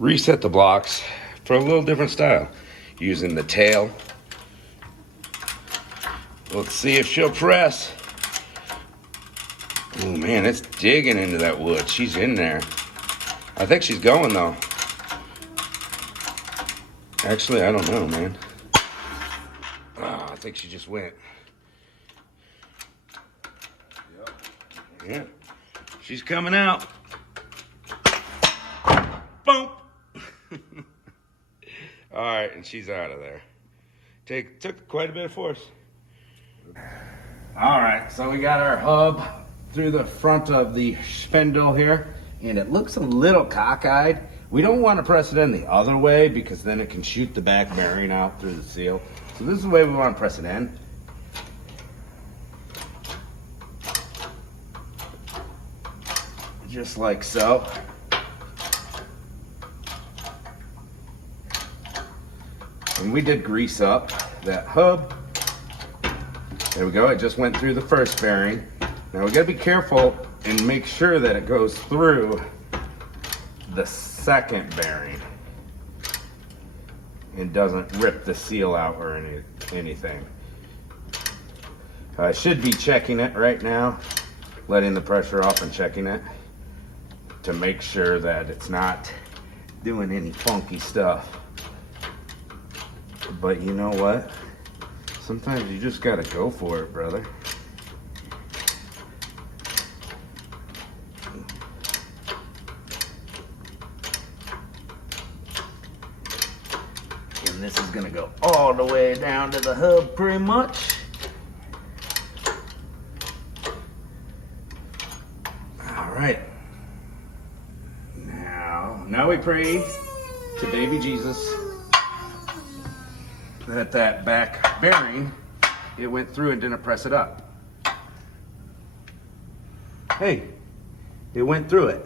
reset the blocks for a little different style using the tail. Let's see if she'll press. Oh man, it's digging into that wood. She's in there. I think she's going though. Actually, I don't know, man. Oh, I think she just went. Yeah, she's coming out. Boom. All right, and she's out of there. Took quite a bit of force. All right, so we got our hub through the front of the spindle here, and it looks a little cockeyed. We don't want to press it in the other way because then it can shoot the back bearing out through the seal. So this is the way we want to press it in. Just like so. And we did grease up that hub. There we go, it just went through the first bearing. Now we gotta be careful and make sure that it goes through the second bearing and doesn't rip the seal out or anything. I should be checking it right now, letting the pressure off and checking it to make sure that it's not doing any funky stuff. But you know what? Sometimes you just gotta go for it, brother. And this is gonna go all the way down to the hub pretty much. All right. Now we pray to baby Jesus that back bearing, it went through and didn't press it up. Hey, it went through it.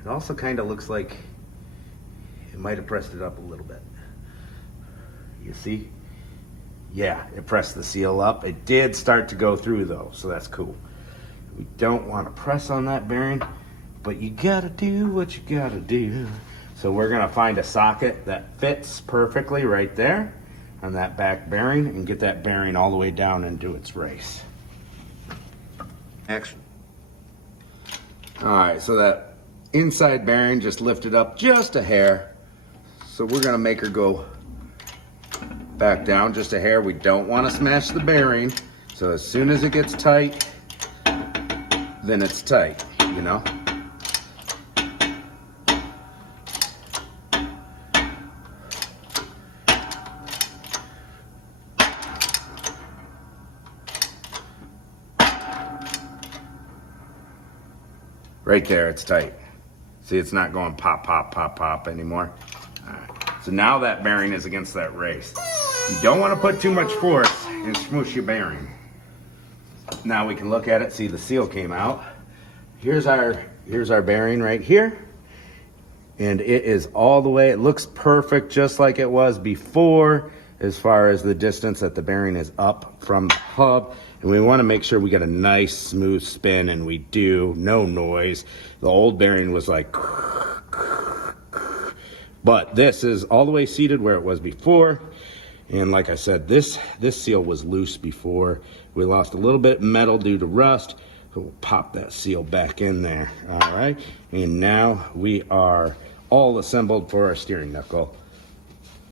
It also kind of looks like it might have pressed it up a little bit. You see? Yeah, it pressed the seal up. It did start to go through though, so that's cool. We don't want to press on that bearing, but you gotta do what you gotta do. So we're gonna find a socket that fits perfectly right there on that back bearing and get that bearing all the way down into its race. Action. All right, so that inside bearing just lifted up just a hair. So we're gonna make her go back down just a hair. We don't wanna smash the bearing. So as soon as it gets tight, then it's tight, you know? Right there, it's tight. See, it's not going pop, pop, pop, pop anymore. All right. So now that bearing is against that race. You don't want to put too much force and smoosh your bearing. Now we can look at it, see the seal came out. Here's our bearing right here. And it is all the way, it looks perfect just like it was before as far as the distance that the bearing is up from the hub. And we want to make sure we get a nice smooth spin, and we do, no noise. The old bearing was like, but this is all the way seated where it was before. And like I said, this seal was loose before. We lost a little bit of metal due to rust. So we'll pop that seal back in there, all right? And now we are all assembled for our steering knuckle.